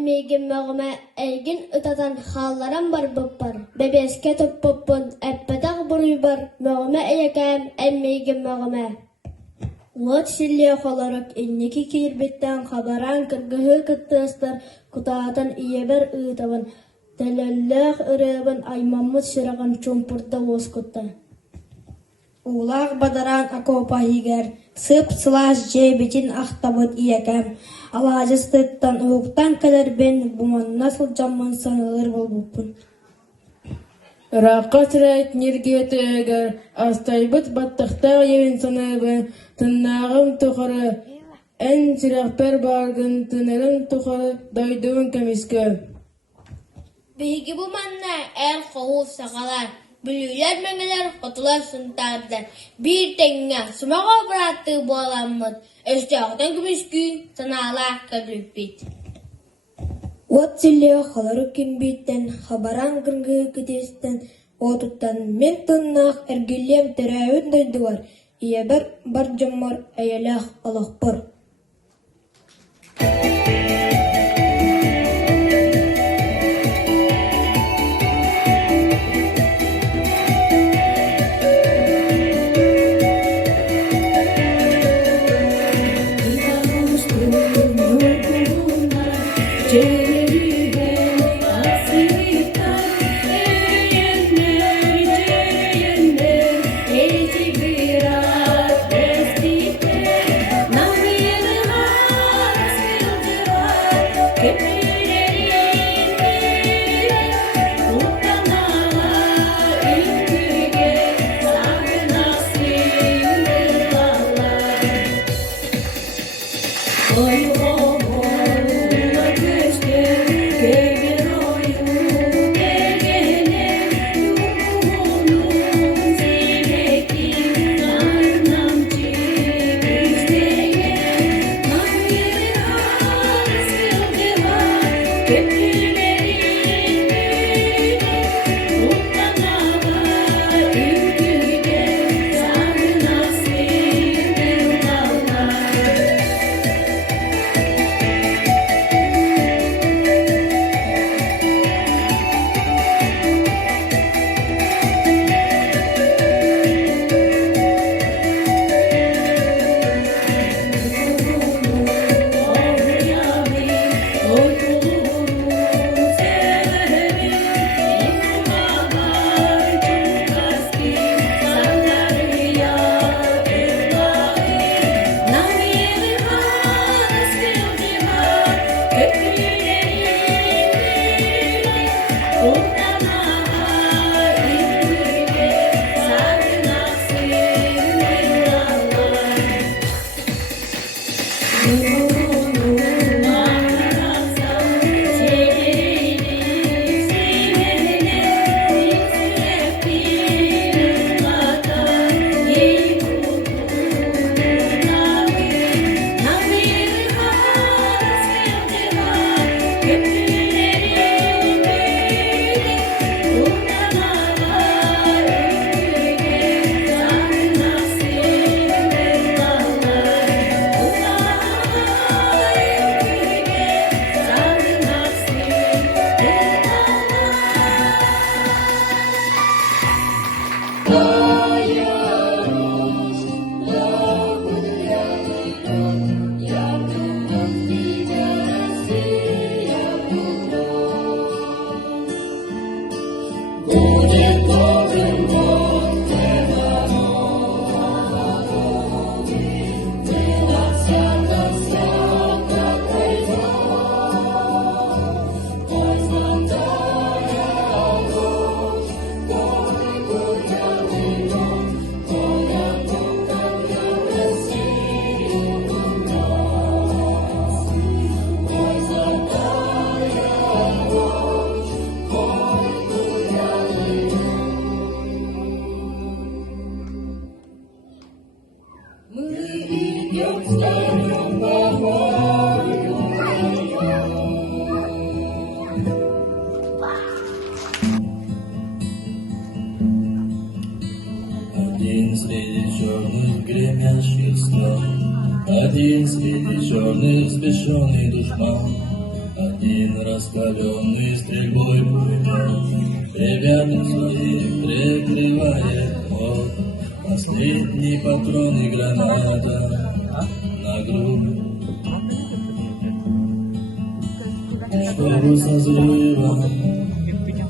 Megen mögüme egin ıtatan hallaram bar bıppar. Bebeske toppoppun eppetak buruy bar. Mögüme eyekem emmegen mögüme. Lot silliye olarak inneki kirbetten habaran kırgıhı kıttıstar. Kutaatan iyeber ıtavan. Telelleh ırıban aymamut şıragan çumpurda voskutta. Улах бадаран акопа хигер, сып сылаш жебетин ахтабыт иекем. Алажыстыттан уктан кадер бен буман насыл жамман санылыр болбуппун. Рақат райт нергеті әгер, астайбыт баттықта евен саныбын, тыннағым тұқыры, ән сирақпер баргын, тынырын тұқыры, дайдуын кәмескі. Bihi bu manna el qoğul sağalar. Bülüler mengeler, kotular sıntarlar. Bir tenge sumağa bırattı bu alanmıd. Östağıdan kümüskü sanalar kadrüppit. От силе халары кимбиттен, хабаран гыргы кытестен, отуттан мен тыннах эргилем терәүн дойдуар, иебер бар жаммар әйелах алахпар. Один среди черных гремящих снов, один среди черных сбешенный душман, один раскаленный стрельбой пулемет. Ребята своих прикрывает от последний патрон и граната на грудь. Чтобы со взрывом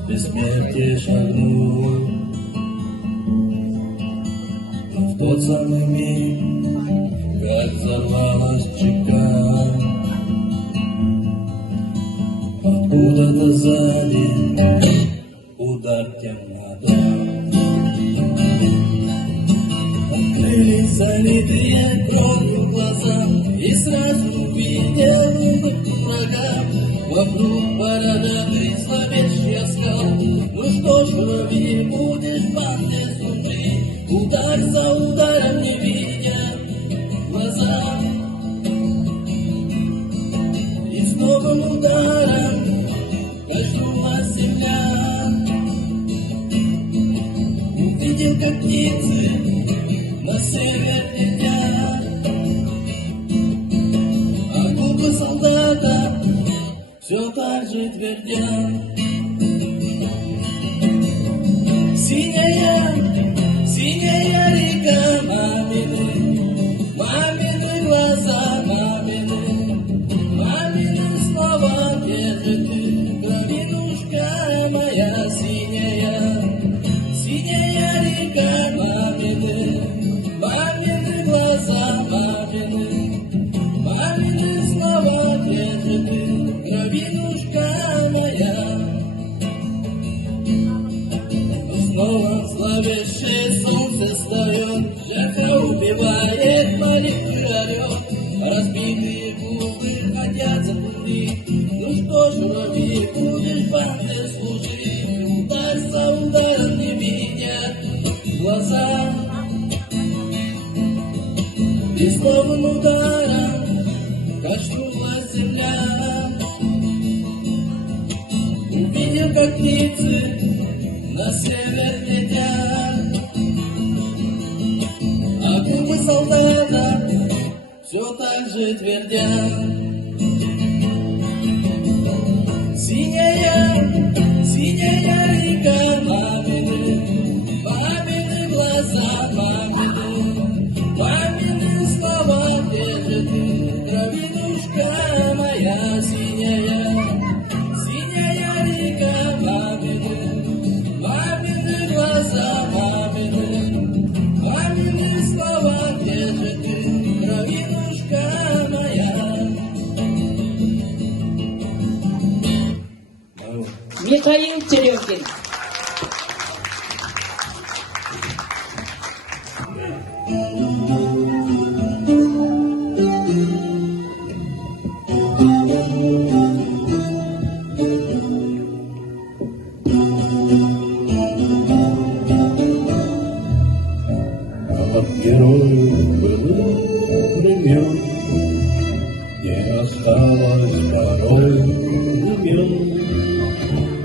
бессмертие шагнул в тот самый миг, как взорвалась чека. Откуда-то сзади удар темнота. Открылись залитые кровью глаза, и сразу увидел врага. Вокруг бородатый зловещий оскал. Ну что ж, журавли, будешь в банде служить, удар за ударом не видя глаза. И с новым ударом качнулась земля. Увидел, как птицы на север летят, а губы солдата все так же твердят. Синяя, синяя река мамины глаза, мамины слова держит ты, кровинушка моя синяя, синяя река мамины глаза, мамины слова держит ты, кровинушка моя. Снова зловещее солнце встает, жарко убивает, молитвы орет, разбитые губы хотят заблудить. Ну что ж, журавли, будешь в банде служить, удар за ударом не видят глаза. И с новым ударом качнулась земля. Увидел, как птицы на север летят, а губы солдата все так же твердят. Синяя, синяя река мамины глаза, мамины слова держит ты, кровинушка моя синяя, синяя река мамины глаза, мамины слова держит ты, кровинушка моя. Михаил Терехин. От героев былых времен не осталось порой имен.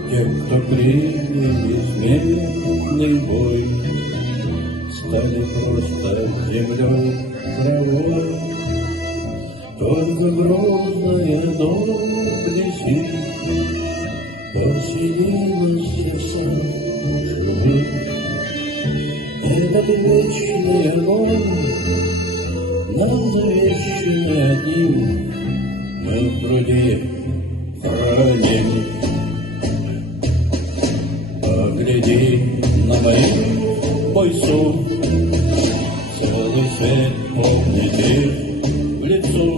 Тех, кто принял неизменный бой, стали просто землей, травой. Только грозная доблесть поселилась леса живых. Этот вечный огонь нам завещанный одним, мы в груди храним. Погляди на моих бойцов, целый свет помнит их в лицо.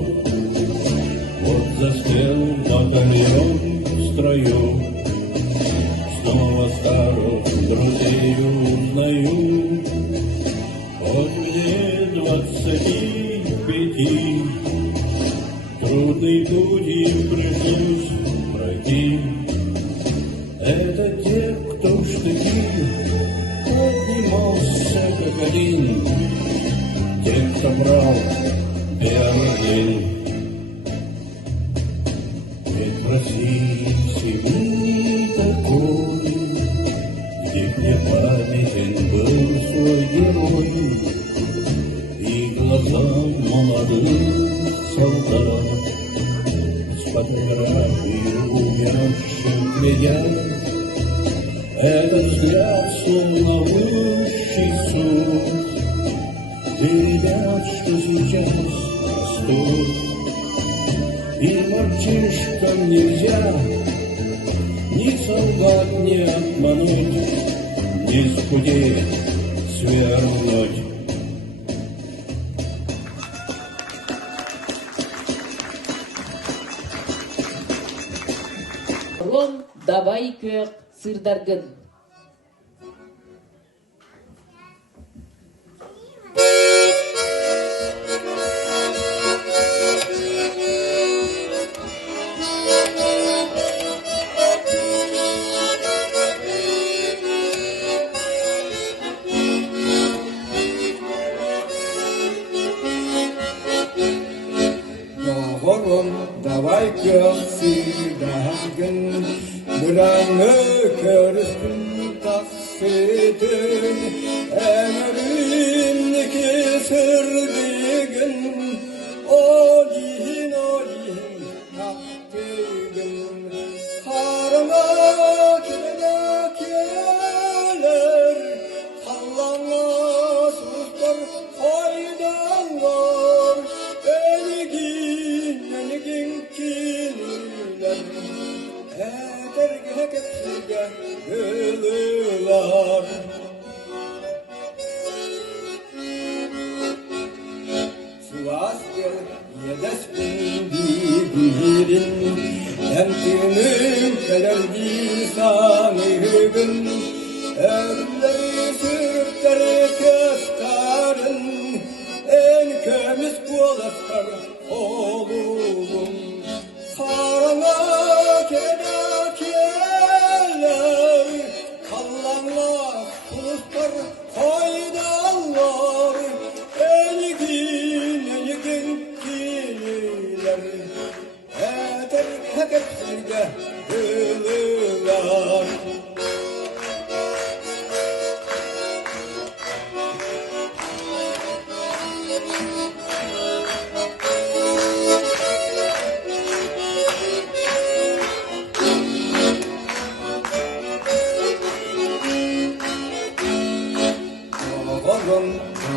Вот застыл батальон в строю, снова старых друзей узнаю. Вот мне 25, трудный путь им пришлось пройти. Это те, кто в штыки поднимался как один, те, кто брал Берлин. Ведь в России семьи такой, где памятен был свой герой, и глаза молодых солдат с фотографией меня этот взгляд словно высший суд. Ты, ребят, что сейчас растут, и мальчишкам нельзя ни солдат не обмануть, ни с пути свернуть. Ром, давай көк сырдаргын. Oğlum davay köksüdagın Buranı körüstün taksidin Emrimdeki sırdigin Olihin takdigin Karına kelek yeler Kallana sustur faydalar Enigin kiniler Ederge hekepsiga gülülar Sivas gel yedes birin Emtinin kelerdi sanıgın Evleri sürükler köftarın En kömüz kualastar oğlum Karana kedak yeler Kallanlar kuluslar faydalar Enigin kiniler Eder hekepsiga gülülar Oğlum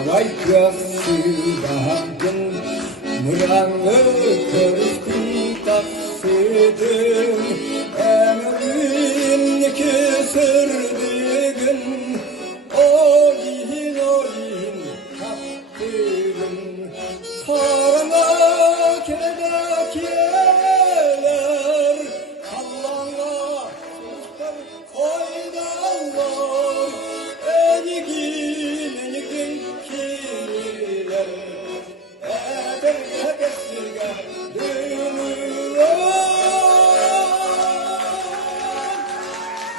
davay köksüdagın Nuranlı körüstün taksidin Emrimdeki sırdigin Olihin takdigin Karına kelek yeler Kallana sustur faydalar Enigin kiniler Eder hekesiga dünüler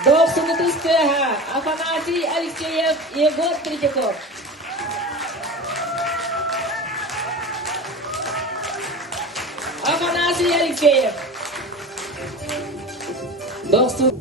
Doksunutu istiha, Afanasий Алексеев, Егор Третьяков. Afanasий Алексеев. Doksun.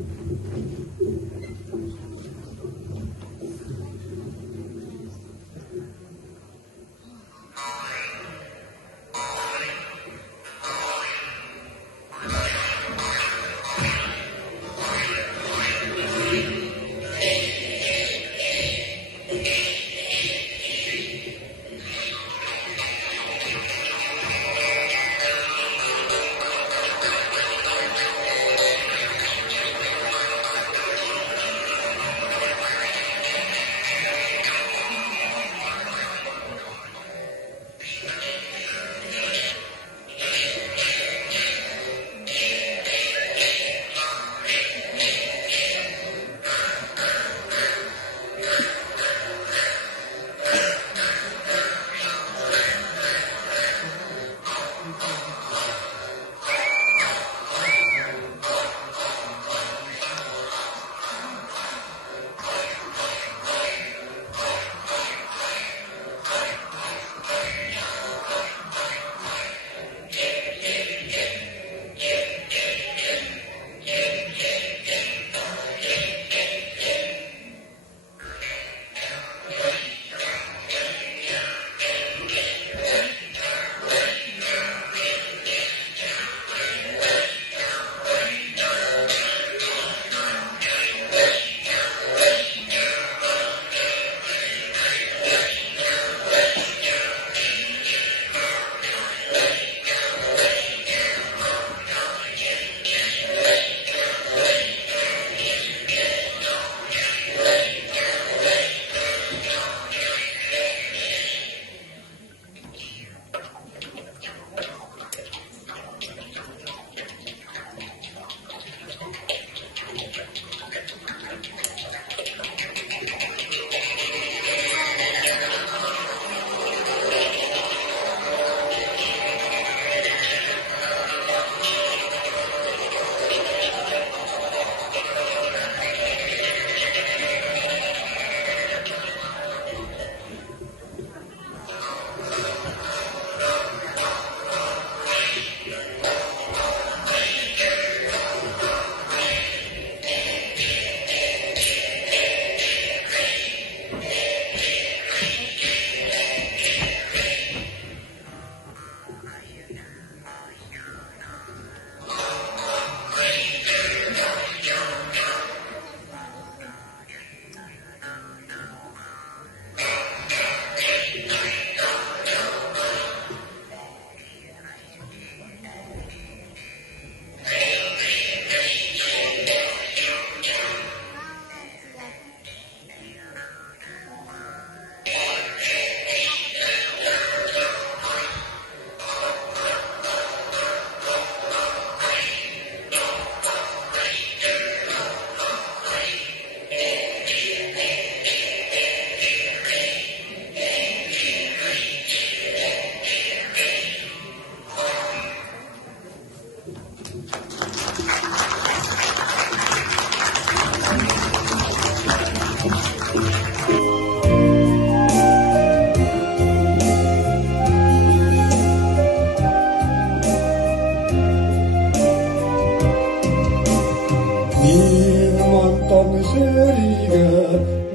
밀만던 소리가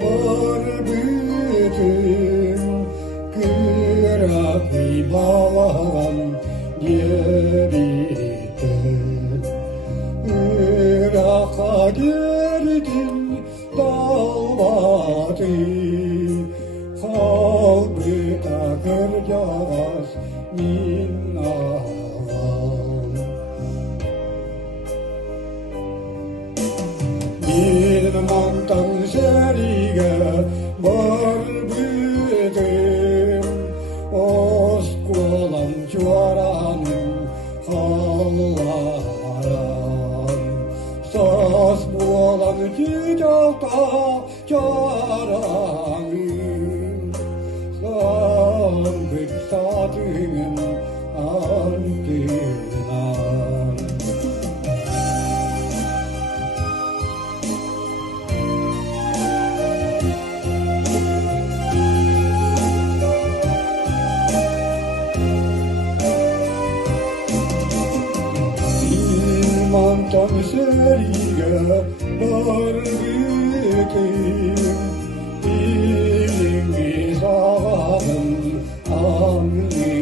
머르비든 그라비 바람 예비든 으락하게리든 달바디 қалбыта кыргас миннаган Bilmantan seriga barbidim Oskolan juaranim hallaran Sas bolan kijalta jarangim Sambik satingen antinan Mantan seriga barbidim İlimi sağım anliran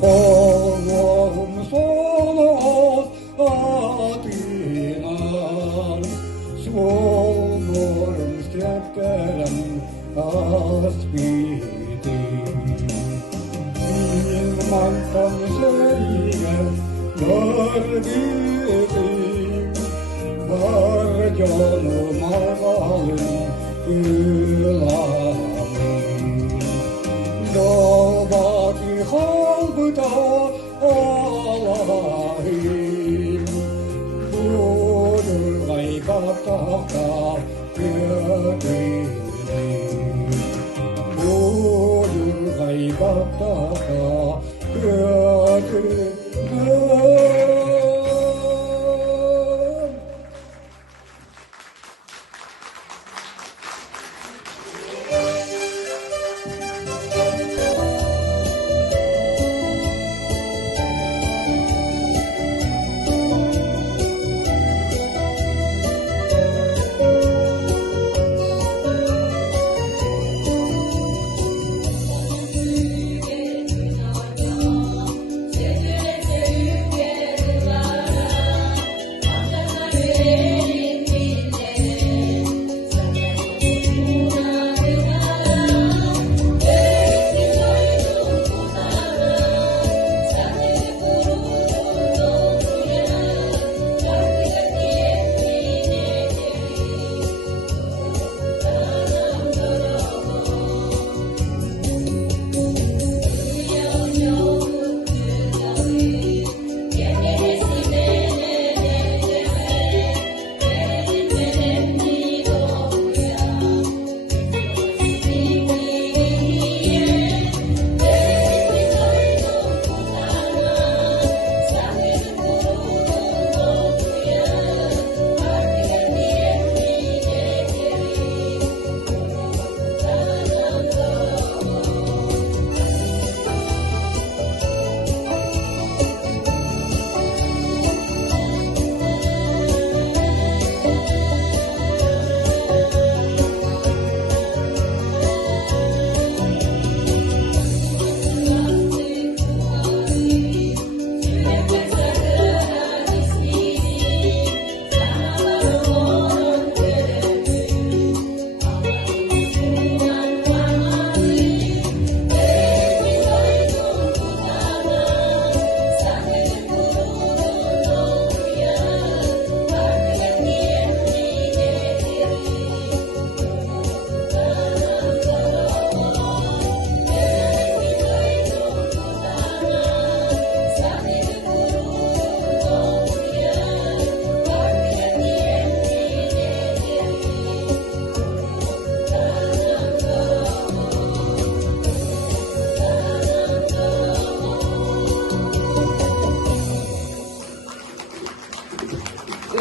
Kolum solos atinan Solmurum stjärteren aspidim Mantan seriga barbidim Var canım ağalım ılamin Doğbaki halbıda ağlayım Budur gaybapta görelim Budur gaybapta görelim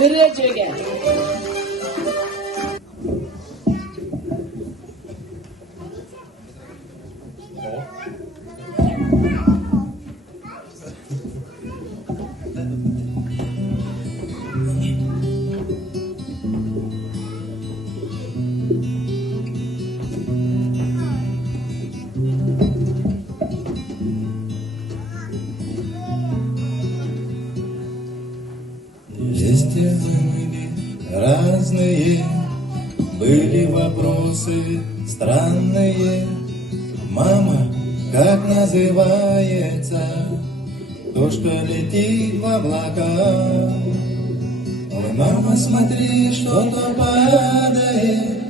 Üreceğe. Вместе вывели разные, были вопросы странные. Мама, как называется то, что летит в облака? Ой, мама, смотри, что-то падает,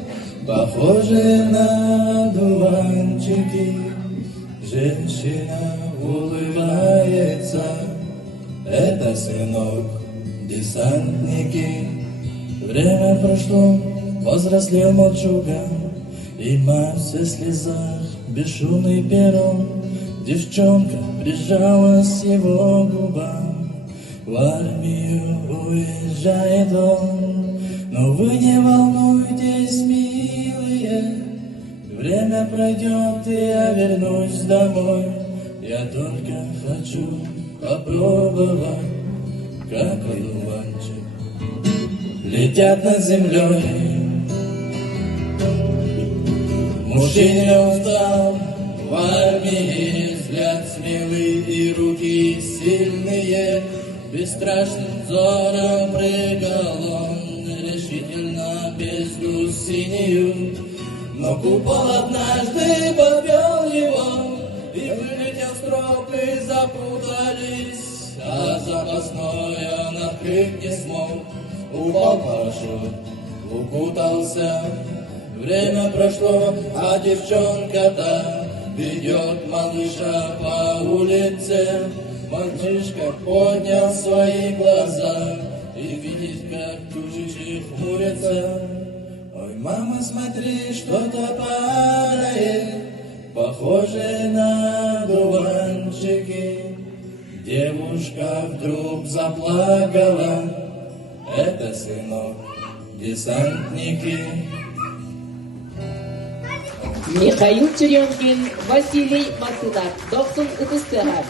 похоже на дуванчики. Женщина улыбается, это сынок, десантники. Время прошло, возрослел мальчуган, и мать в слезах, бесшумный перрон. Девчонка прижалась его губам, в армию уезжает он. Но вы не волнуйтесь, милые, время пройдет, и я вернусь домой. Я только хочу попробовать, как одуванчик летят над землей. Мужчина устал в армии, взгляд смелый и руки сильные. Бесстрашным взором прыгал он решительно бездну синюю. Но купол однажды подвел его, и вылетел стропы запутались, а запасной он открыть не смог. Упал парашют, укутался. Время прошло, а девчонка-то ведет малыша по улице. Мальчишка поднял свои глаза и видит, как тучи хмурятся. Ой, мама, смотри, что-то падает, похоже на дуванчики. Девушка вдруг заплакала, это сынок, десантники. Михаил Черемкин, Василий Максыдар, 99 тыгар.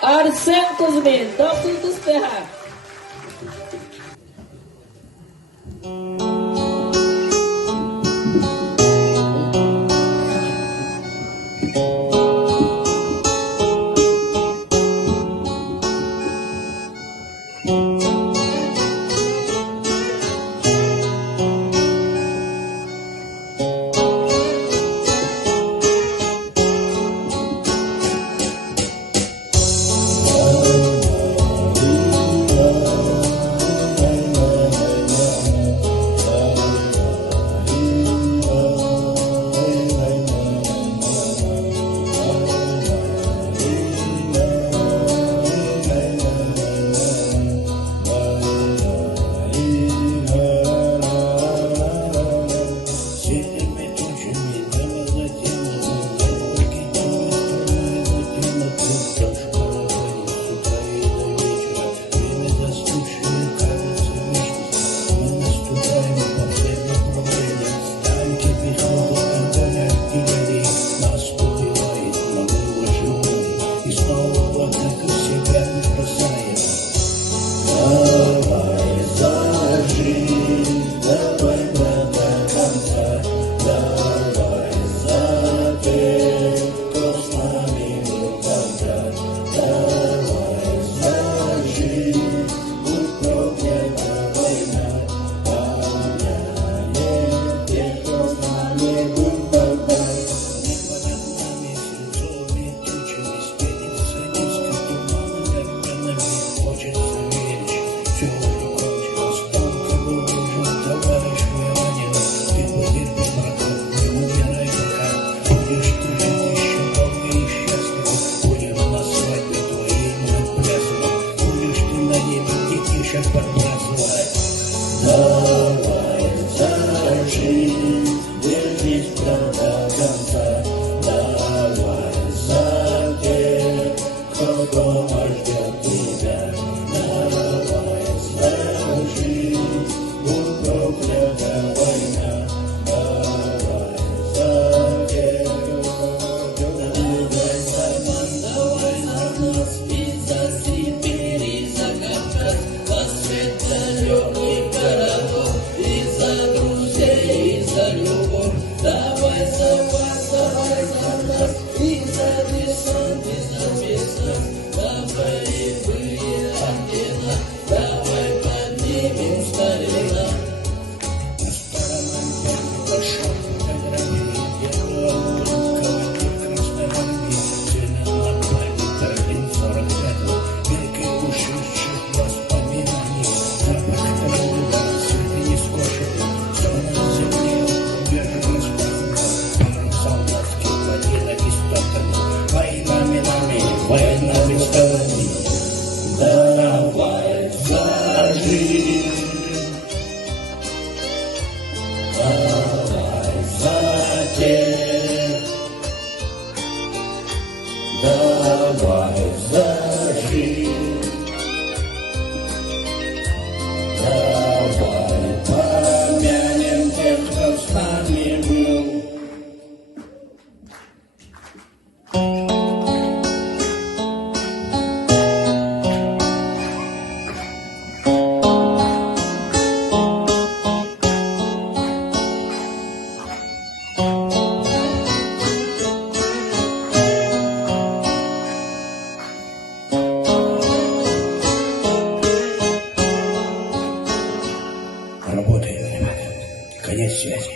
Арсен Кузьмин, 99 тыгар. держись до конца. Давай за тех, кто дома ждет тебя. Давай за жизнь, будь проклята война. Давай за тех, давай за нас, давай за нас, и за Сибирь, и за Кавказ, за свет далеких городов, и за друзей, и за любовь. Давай за вас, давай за нас, и за десант, и за спецназ. Давай боевые ордена, давай поднимем старина. На сторонам большом награде, белого командир Красной Армии, сына Лопатин, Берлин 45-го, великой ушедших воспоминаний. Запах крови, цветы не скошены, зона земли, вверх распахнута, паром солдатских ботинок истоптана. Войнами нами, войнами стороны. Давай за жизнь. Давай за тех, давай за жизнь, давай помянем тех, кто с нами был. Работаем, ребята. Конец связи.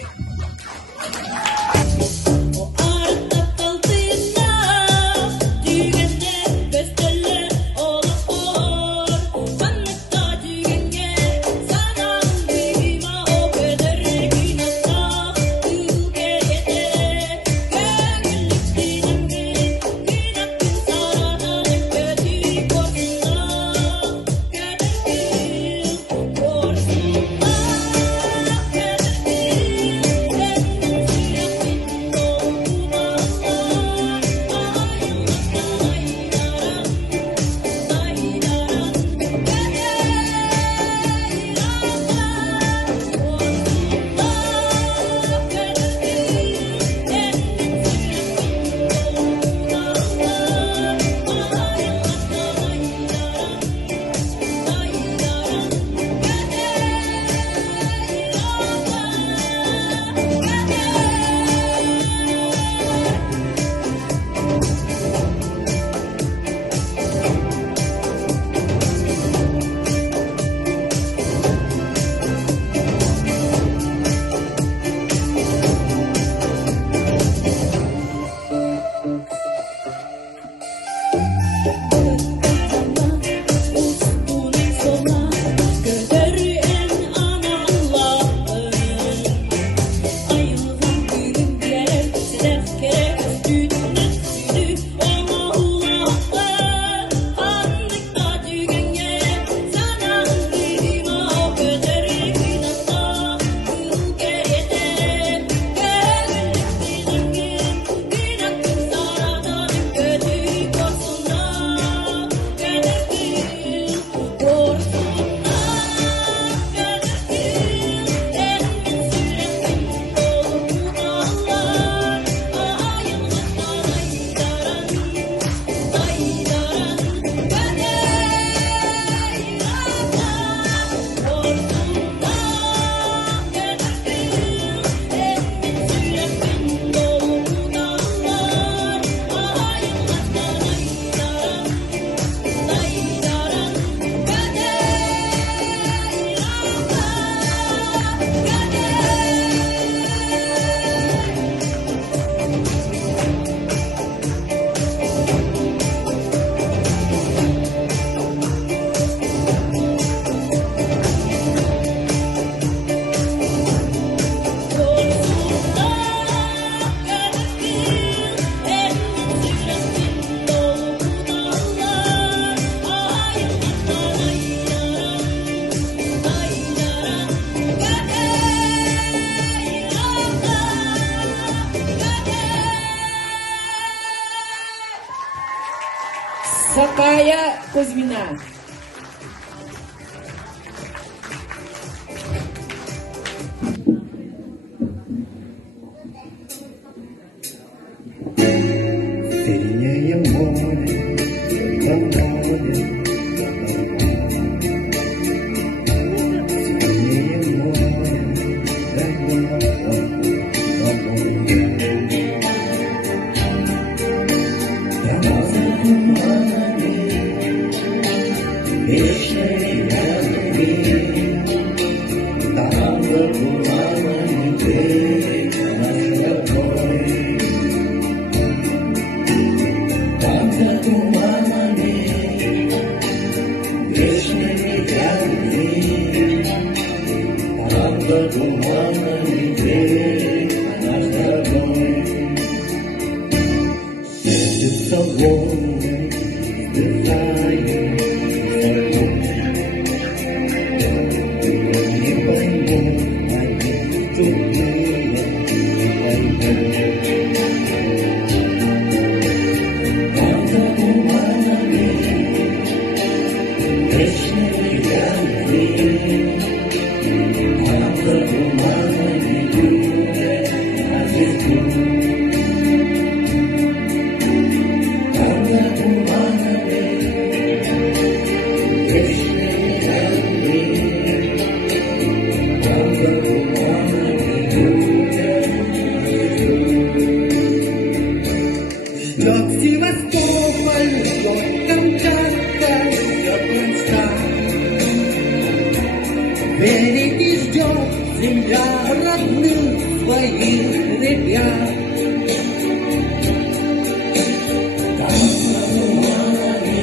Sakaya Kuzmina. Синее море, голубое, синее море, голубое. Вечные любви, там за туманами берег наш родной. Там за туманами, вечными любви, там за туманами берег наш родной. Светится волны, вздыхает зовут. Не пойму, они другие поймут. Там за туманами, вечными любви, там за туманами любят на звезду. Там за туманами, вечными любви, там за туманами любят на звезду. Ждет Севастополь, ждет Камчатка, ждет Крымска. Верит и ждет земля родных своих ребят. Там за туманами,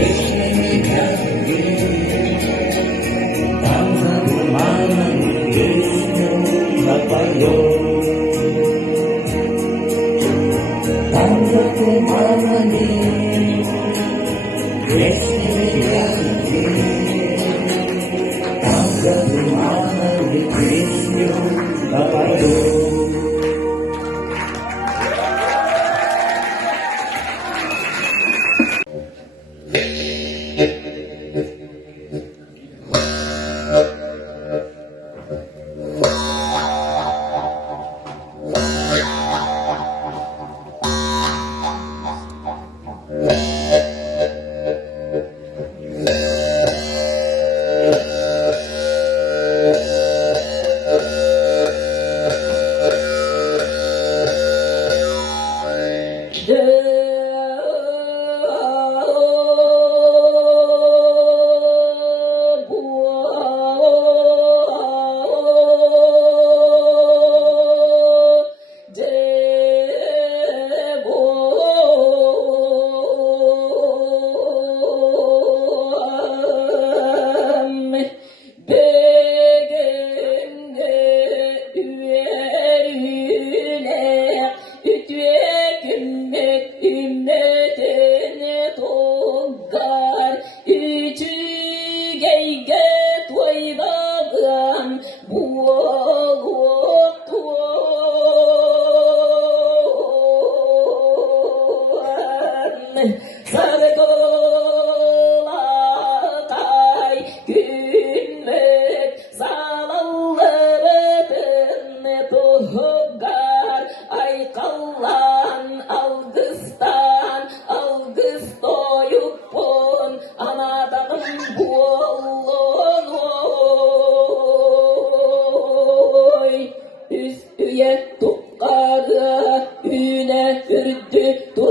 вечными любви, там за туманами ждет звезд. Там за туманами, вечными любви.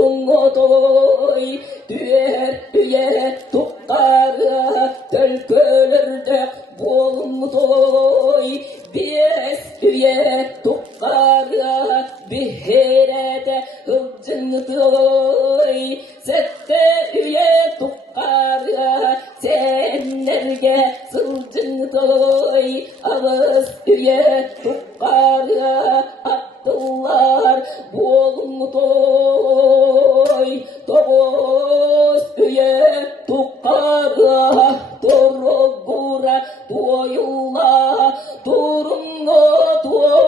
Tuğutoy, düye tuqqarı, tölkölürdük bolmutoy. Biz düye tuqqarı, biherede hıvcınıtoy. Sette düye tuqqarı, senlerge sılcınıtoy. Ağız düye tuqqarı, attılar bolmutoy. Toğuz düye tuqqarı, torogura doyulla, turungo doy.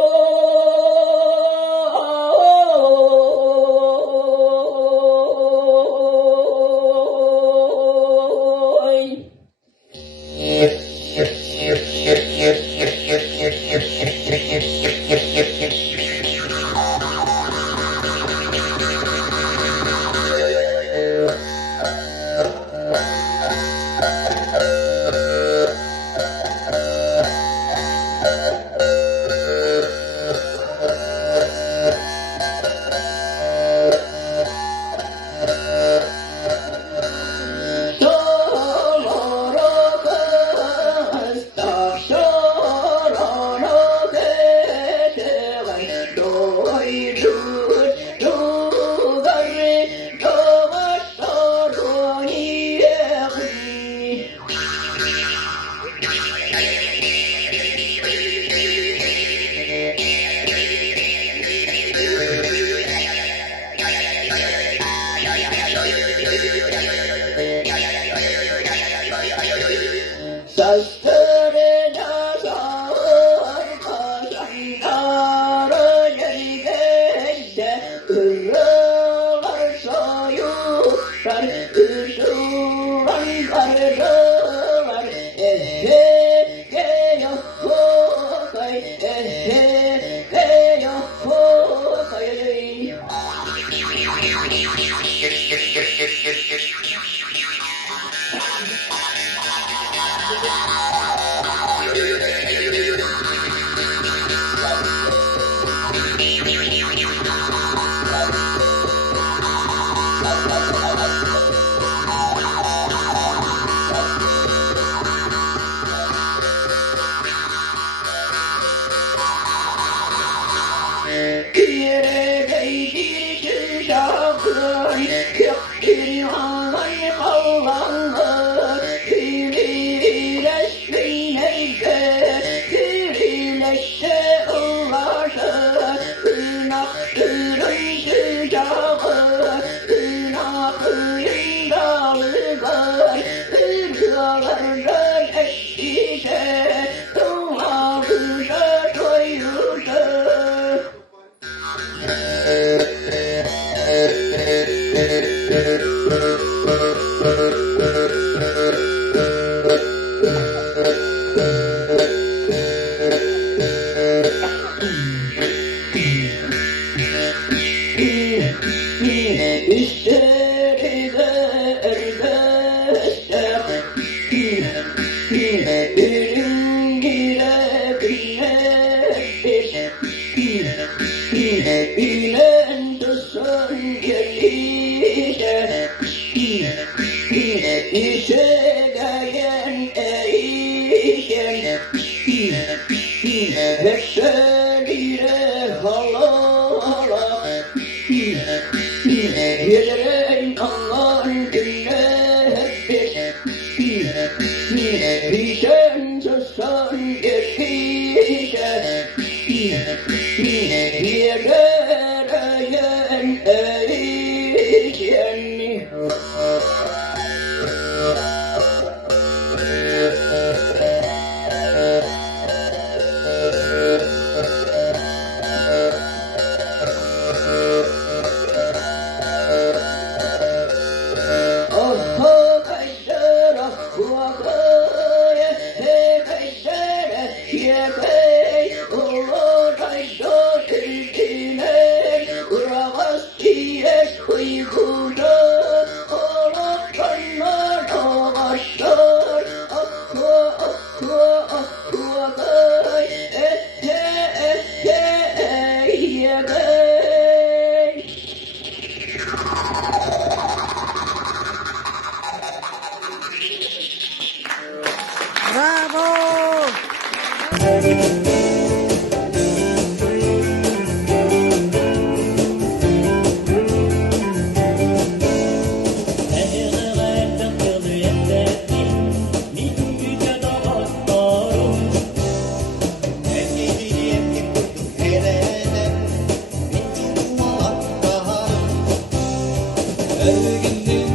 бергеннен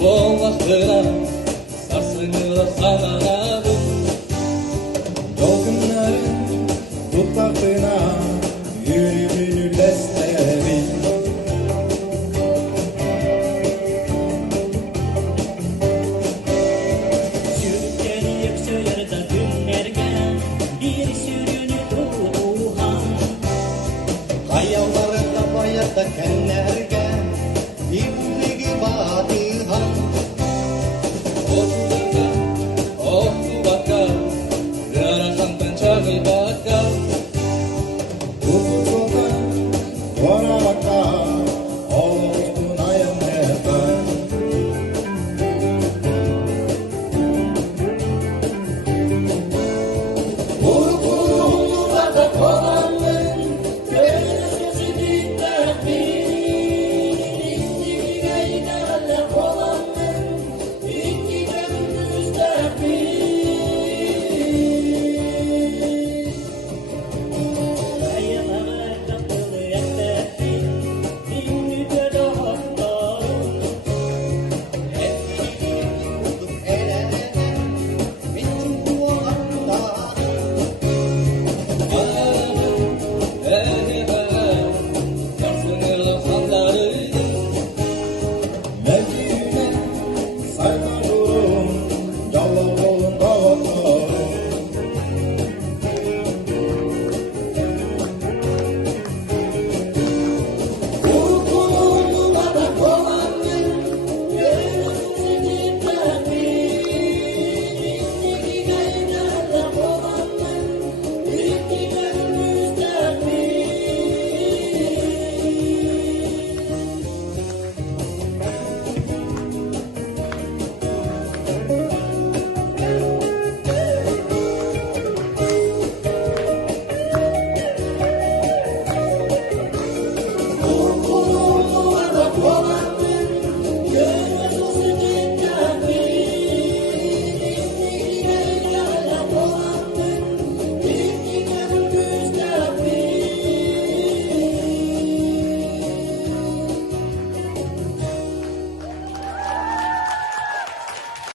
болмақтыра сарсыңы ханана